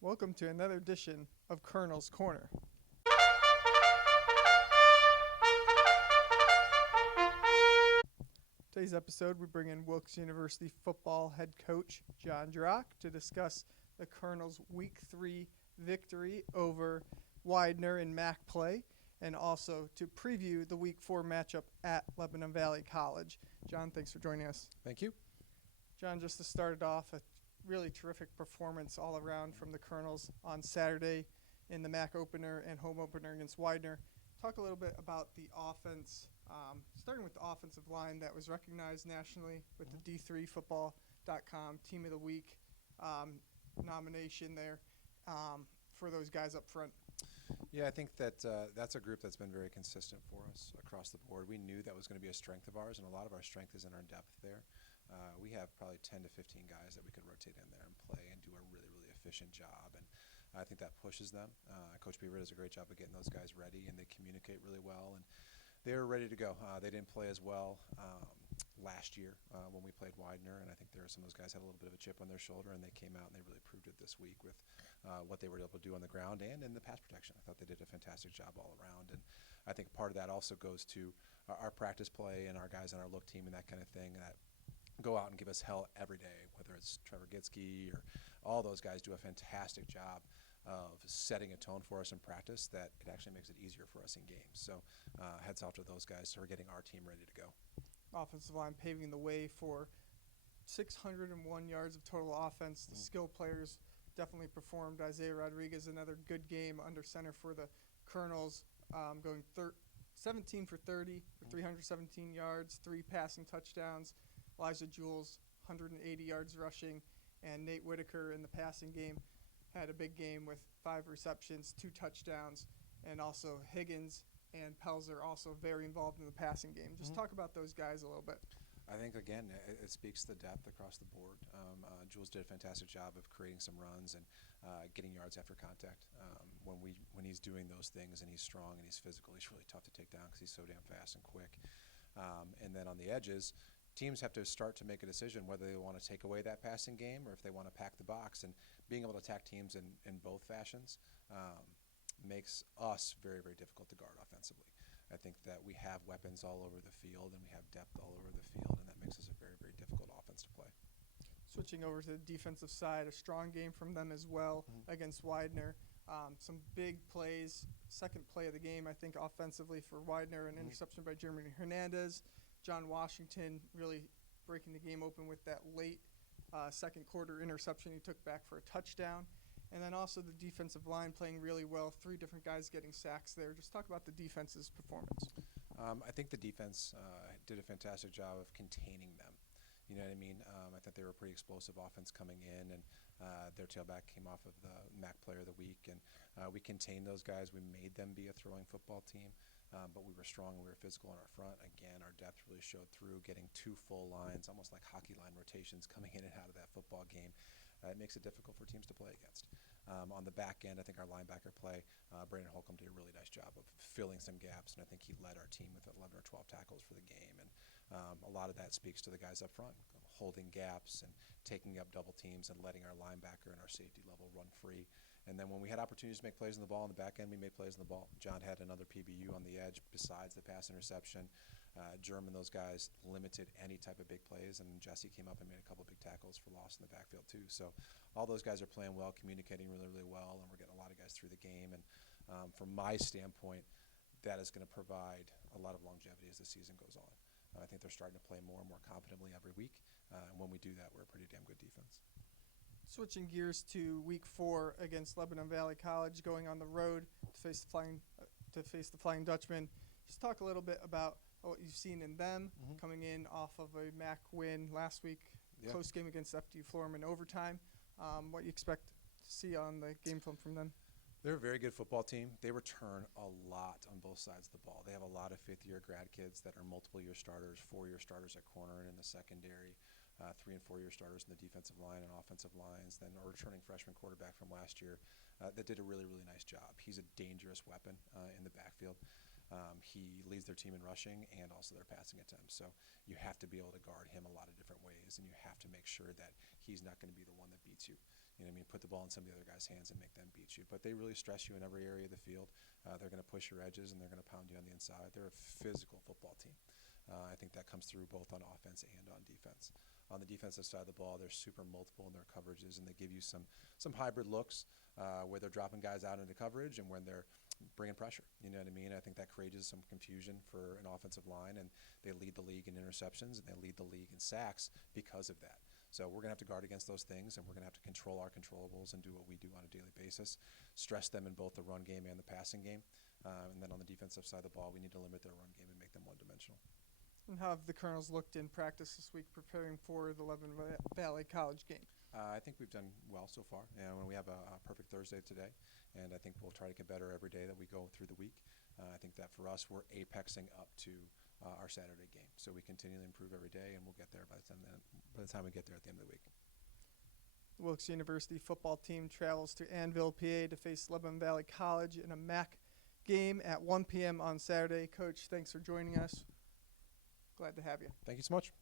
Welcome to another edition of Colonel's Corner. Today's episode, we bring in Wilkes University football head coach Jon Drach to discuss the Colonel's Week 3 victory over Widener in MAC play, and also to preview the Week 4 matchup at Lebanon Valley College. Jon, thanks for joining us. Thank you. Jon, just to start it off, a really terrific performance all around from the Colonels on Saturday in the MAC opener and home opener against Widener. Talk a little bit about the offense, starting with the offensive line that was recognized nationally with the D3Football.com Team of the Week nomination there for those guys up front. Yeah, I think that that's a group that's been very consistent for us across the board. We knew that was going to be a strength of ours, and a lot of our strength is in our depth there. We have probably 10 to 15 guys that we could rotate in there and play and do a really, really efficient job. And I think that pushes them. Coach Beaver does a great job of getting those guys ready, and they communicate really well. And they were ready to go. They didn't play as well last year when we played Widener, and I think some of those guys had a little bit of a chip on their shoulder, and they came out and they really proved it this week with what they were able to do on the ground and in the pass protection. I thought they did a fantastic job all around, and I think part of that also goes to our practice play and our guys on our look team and that kind of thing that go out and give us hell every day, whether it's Trevor Gitsky or all those guys do a fantastic job of setting a tone for us in practice that it actually makes it easier for us in games. So heads off to those guys who are getting our team ready to go. Offensive line paving the way for 601 yards of total offense. The skill players definitely performed. Isaiah Rodriguez, another good game under center for the Colonels, going 17 for 30 for 317 yards, 3 passing touchdowns. Elijah Jules, 180 yards rushing, and Nate Whitaker in the passing game had a big game with 5 receptions, 2 touchdowns, and also Higgins and Pelzer also very involved in the passing game. Just talk about those guys a little bit. I think, again, it speaks to the depth across the board. Jules did a fantastic job of creating some runs and getting yards after contact. When he's doing those things and he's strong and he's physical, he's really tough to take down because he's so damn fast and quick. And then on the edges, teams have to start to make a decision whether they want to take away that passing game or if they want to pack the box. And being able to attack teams in both fashions makes us very, very difficult to guard offensively. I think that we have weapons all over the field and we have depth all over the field, and that makes us a very, very difficult offense to play. Switching over to the defensive side, a strong game from them as well against Widener. Some big plays. Second play of the game, I think, offensively for Widener, an interception by Jeremy Hernandez. John Washington really breaking the game open with that late second quarter interception he took back for a touchdown. And then also the defensive line playing really well, 3 different guys getting sacks there. Just talk about the defense's performance. I think the defense did a fantastic job of containing them. You know what I mean? I thought they were a pretty explosive offense coming in, and their tailback came off of the MAC Player of the Week. And we contained those guys. We made them be a throwing football team, but we were strong and we were physical in our front. Again, our depth really showed through, getting 2 full lines, almost like hockey line rotations coming in and out of that football game. It makes it difficult for teams to play against. On the back end, I think our linebacker play, Brandon Holcomb did a really nice job of filling some gaps, and I think he led our team with 11 or 12 tackles for the game. And a lot of that speaks to the guys up front, holding gaps and taking up double teams and letting our linebacker and our safety level run free. And then when we had opportunities to make plays on the ball on the back end, we made plays on the ball. John had another PBU on the edge besides the pass interception. German, those guys limited any type of big plays, and Jesse came up and made a couple big tackles for loss in the backfield too. So all those guys are playing well, communicating really, really well, and we're getting a lot of guys through the game. And from my standpoint, that is going to provide a lot of longevity as the season goes on. I think they're starting to play more and more competently every week, and when we do that, we're a pretty damn good defense. Switching gears to Week 4 against Lebanon Valley College, going on the road to face the Flying Dutchman. Just talk a little bit about what you've seen in them coming in off of a MAC win last week, close game against FDU Florham in overtime. What you expect to see on the game film from them? They're a very good football team. They return a lot on both sides of the ball. They have a lot of fifth-year grad kids that are multiple-year starters, 4-year starters at corner and in the secondary, 3- and 4-year starters in the defensive line and offensive lines, then a returning freshman quarterback from last year that did a really, really nice job. He's a dangerous weapon in the backfield. He leads their team in rushing and also their passing attempts. So you have to be able to guard him a lot of different ways, and you have to make sure that he's not going to be the one that beats you. You know what I mean? Put the ball in some of the other guys' hands and make them beat you. But they really stress you in every area of the field. They're going to push your edges, and they're going to pound you on the inside. They're a physical football team. I think that comes through both on offense and on defense. On the defensive side of the ball, they're super multiple in their coverages, and they give you some hybrid looks where they're dropping guys out into coverage and when they're bringing pressure. You know what I mean? I think that creates some confusion for an offensive line, and they lead the league in interceptions, and they lead the league in sacks because of that. So we're going to have to guard against those things, and we're going to have to control our controllables and do what we do on a daily basis, stress them in both the run game and the passing game. And then on the defensive side of the ball, we need to limit their run game and make them one-dimensional. And how have the Colonels looked in practice this week preparing for the Lebanon Valley College game? I think we've done well so far. When we have a perfect Thursday today, and I think we'll try to get better every day that we go through the week. I think that for us, we're apexing up to our Saturday game. So we continually improve every day, and we'll get there by the time we get there at the end of the week. The Wilkes University football team travels to Annville, PA to face Lebanon Valley College in a MAC game at 1 p.m. on Saturday. Coach, thanks for joining us. Glad to have you. Thank you so much.